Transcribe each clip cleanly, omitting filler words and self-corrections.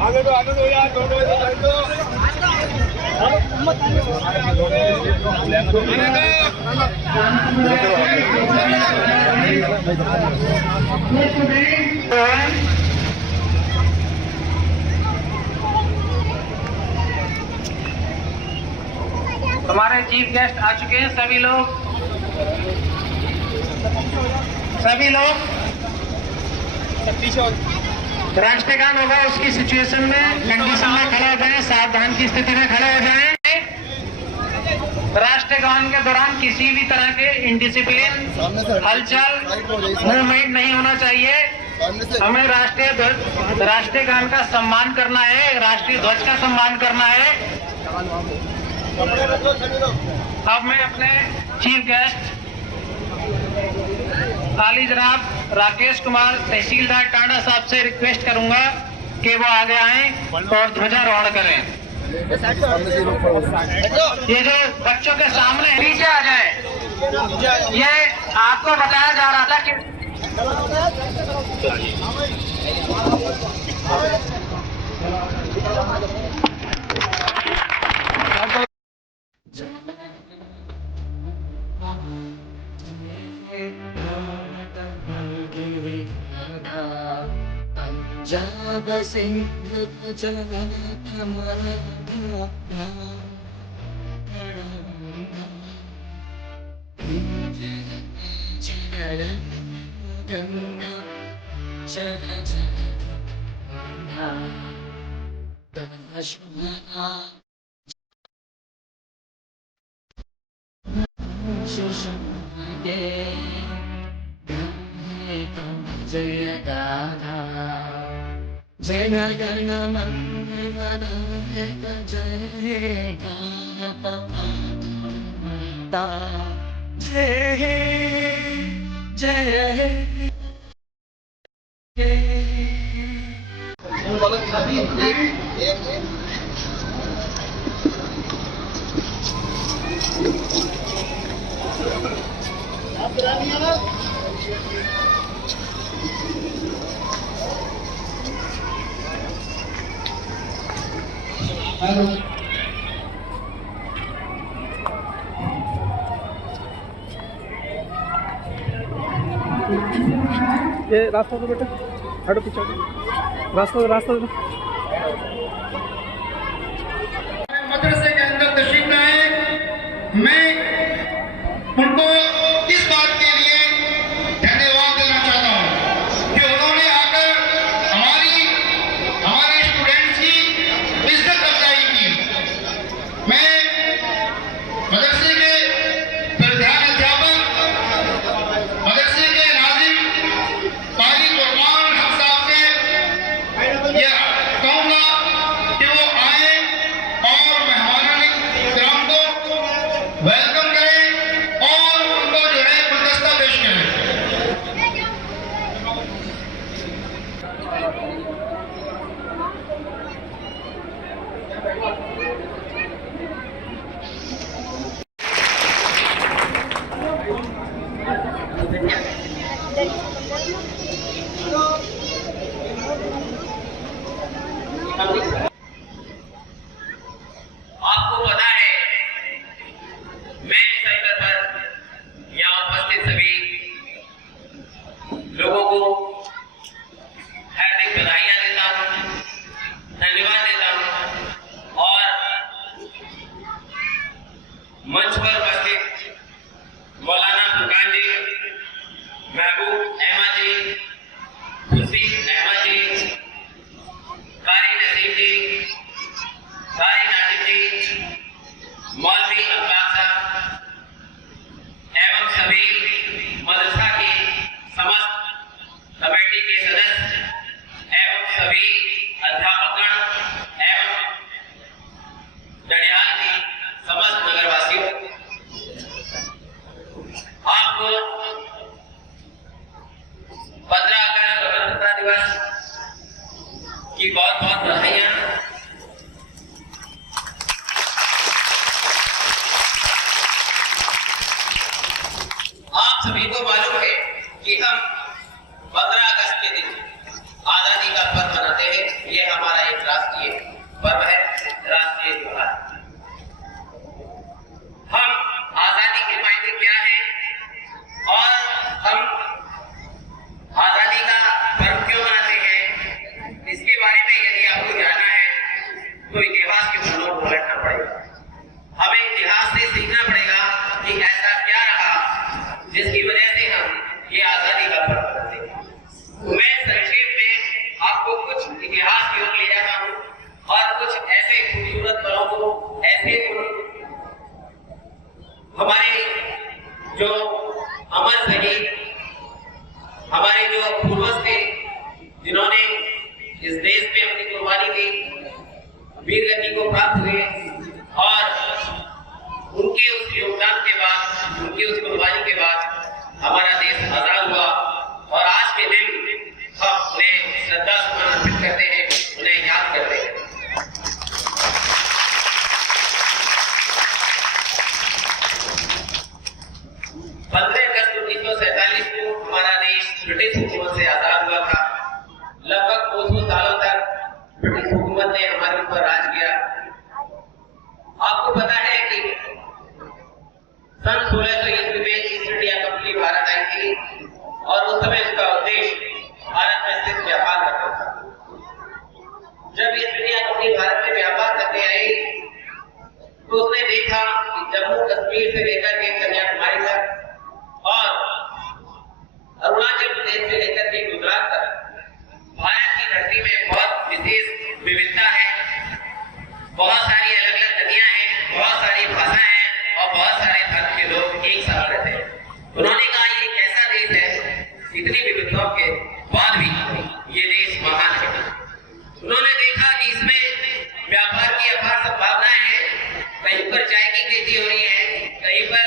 आगे दो यार, दोनों हमारे चीफ गेस्ट आ चुके हैं। सभी लोग राष्ट्रगान होगा उसकी सिचुएशन में कंडीशन में खड़े हो जाएं, सावधान की स्थिति में खड़े हो जाएं। राष्ट्रगान के दौरान किसी भी तरह के इंडिसिप्लिन, हलचल, मूवमेंट नहीं होना चाहिए। हमें राष्ट्रगान का सम्मान करना है, राष्ट्रीय ध्वज का सम्मान करना है। अब मैं अपने चीफ गेस्ट आली जनाब राकेश कुमार तहसीलदार टांडा साहब से रिक्वेस्ट करूंगा कि वो आगे आएं और ध्वजारोहण करें। ये जो बच्चों के सामने नीचे आ जाए, ये आपको बताया जा रहा था कि पंजाब सिंध गुजरात जय गाथा जय गण मन जय गाथा जय ये रास्ता दो बेटा, हटो पीछे, रास्ता दो। मदरसे के अंदर तशरीफ लाए, मैं उनको इस बात के लिए धन्यवाद देना चाहता हूँ कि उन्होंने आकर हमारे स्टूडेंट्स की इज्जत अफजाई की। मैं मदरसे के प्रधान अध्यापक, मदरसे के नाज़िम कारी कुरबान हक साहब से यह कहूँगा कि वो आए और मेहमानान इकराम को वेलकम करें और उनको जो है गुलदस्ता पेश करें। आपको पता है, मैं इस अवसर पर यहाँ उपस्थित सभी लोगों को हार्दिक बधाइयाँ देता हूँ, धन्यवाद देता हूँ और मंच पर उपस्थित मौलाना फुरकान जी, महबूब अहमद जी, खुशी अहमद जी, कारी नसीम जी, कारी नाजिम जी, मौलवी अब्बास साहब एवं सभी मदरसा की समस्त कमेटी के सदस्य एवं सभी अध्यापकगण एवं डडियाल की समस्त नगरवासियों, आपको 15 अगस्त स्वतंत्रता दिवस की बहुत बहुत बधाइयाँ। आप सभी को मालूम है कि हम ये आजादी का पर्व मनाते हैं। तो मैं संक्षेप में आपको कुछ इतिहास की ओर ले जाता हूँ और कुछ ऐसे खूबसूरत पलों को, ऐसे हमारे जो अमर शहीद, हमारे जो पूर्वज थे जिन्होंने इस देश में अपनी कुर्बानी दी, वीर गति को प्राप्त हुए और उनके उस योगदान के बाद, उनकी उस कुर्बानी के बाद हमारा देश आजाद हुआ। और आज के दिन हम उन्हें श्रद्धा सुमन अर्पित करते हैं, उन्हें याद करते हैं। 15 अगस्त 1947 को हमारा देश ब्रिटिश हुकूमत से आजाद हुआ था। लगभग 200 सालों तक ब्रिटिश हुकूमत ने हमारे ऊपर राज किया। आपको पता है कि सन 1600 ईस्वी में ईस्ट इंडिया कंपनी भारत आई थी और उस समय उसका उद्देश्य भारत में स्थित व्यापार करना था। जब ईस्ट इंडिया कंपनी भारत में व्यापार करने आई तो उसने देखा कि जम्मू कश्मीर से लेकर के कन्याकुमारी तक और अरुणाचल प्रदेश से लेकर के गुजरात तक भारत की धरती में बहुत विशेष विविधता है, बहुत सारी अलग अलग नदियां हैं, बहुत सारी भाषाएं हैं और बहुत सारे धर्म के लोग एक साथ रहते हैं। उन्होंने कहा ये एक ऐसा देश है, इतनी विविधताओं के बाद भी ये देश महान है। उन्होंने देखा कि इसमें व्यापार की अपार संभावनाएं हैं, कहीं पर चाय की खेती हो रही है, कहीं पर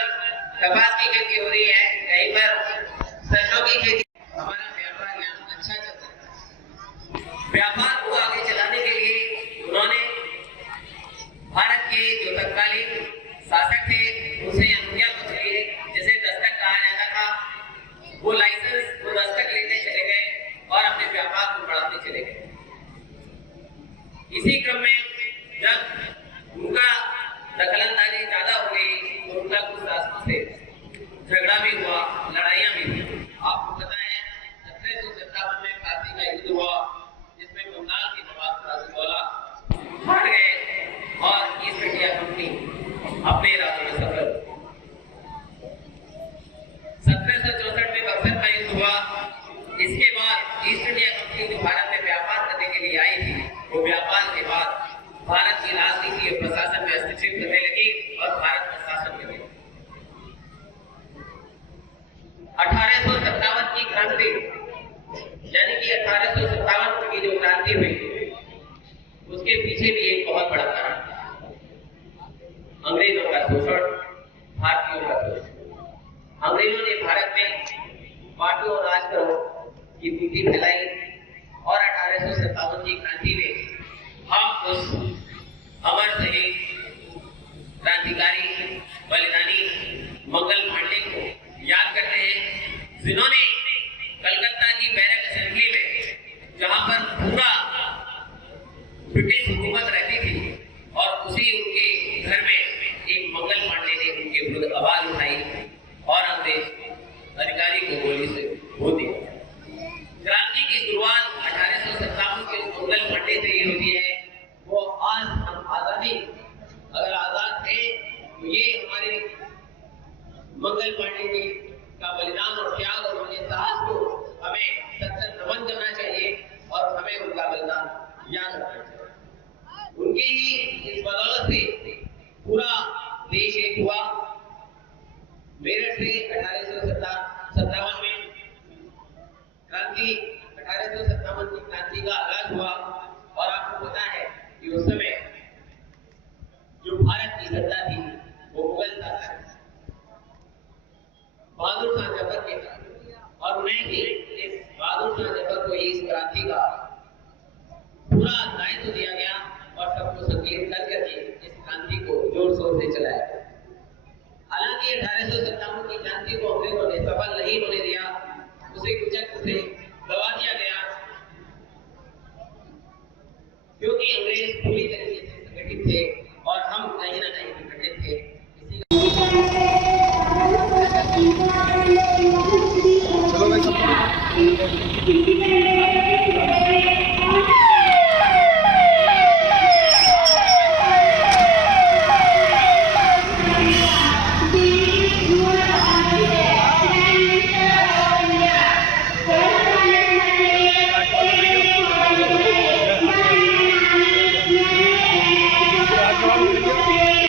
कपास की खेती हो रही है, कहीं पर सरसों की खेती। हमारा व्यापार यहाँ अच्छा चल सकता है। व्यापार को आगे चलाने के लिए उन्होंने भारत के जो तत्कालीन शासक थे उनसे अनुज्ञा पत्र लिए, जिसे दस्तक कहा जाता था। वो लाइसेंस, वो दस्तक लेते चले गए और अपने व्यापार को बढ़ाते चले गए। इसी क्रम में जब उनका दखलंदाजी ज्यादा हो गई तो उनका कुछ शासकों से झगड़ा भी हुआ, लड़ाइयां भी हुई। आपको पता है 1757 में प्लासी का युद्ध हुआ, जिसमें बंगाल के नवाब सिराजुद्दौला हार गए और ईस्ट इंडिया कंपनी अपने राज्य में सफल। 1764 में बक्सर का युद्ध हुआ। इसके बाद ईस्ट इंडिया कंपनी जो भारत में व्यापार करने के लिए आई थी, वो व्यापार के बाद भारत की राजनीति और प्रशासन में हस्तक्षेप करने लगी और भारत में शासन करने लगी। 1857 की क्रांति, यानी कि 1857 की जो क्रांति हुई, उसके पीछे भी एक बहुत बड़ा कारण था। अंग्रेजों का शोषण, भारतीयों का शोषण। अंग्रेजों ने भारत में बांटो और राज करो की नीति फैलाई और 1857 की क्रांति में हम उस अमर शहीद क्रांतिकारी बलिदानी मंगल पांडे को याद करते हैं, जिन्होंने कलकत्ता की बैरक असेंबली में, जहां पर पूरा ब्रिटिश हुकूमत रहती थी, और उसी उनके घर में एक मंगल पांडे ने उनके विरुद्ध आवाज उठाई और अंग्रेज अधिकारी को गोली से खो दिया। क्रांति की शुरुआत 1857 के मंगल पांडे से ही होती है। वो आज हम आजादी, अगर आजाद थे तो ये हमारे मंगल पांडे जी का बलिदान और त्याग और उनके साहस को हमें सत्संग नमन करना चाहिए और हमें उनका बलिदान याद रखना चाहिए। उनके ही इस बदौलत से पूरा देश एक हुआ। मेरठ से 1857 में क्रांति, 1857 की क्रांति का आगाज हुआ और आपको पता है कि उस समय जो भारत की सत्ता थी वो मुगल शासक बहादुर शाह जफर के थे और उन्हें ही इस बहादुर शाह जफर को इस क्रांति का पूरा दायित्व दिया गया और सबको संकलित कर करके इस क्रांति को जोर शोर से चलाया गया। हालांकि 1857 की क्रांति को अंग्रेजों ने सफल नहीं होने दिया, उसे कुचल से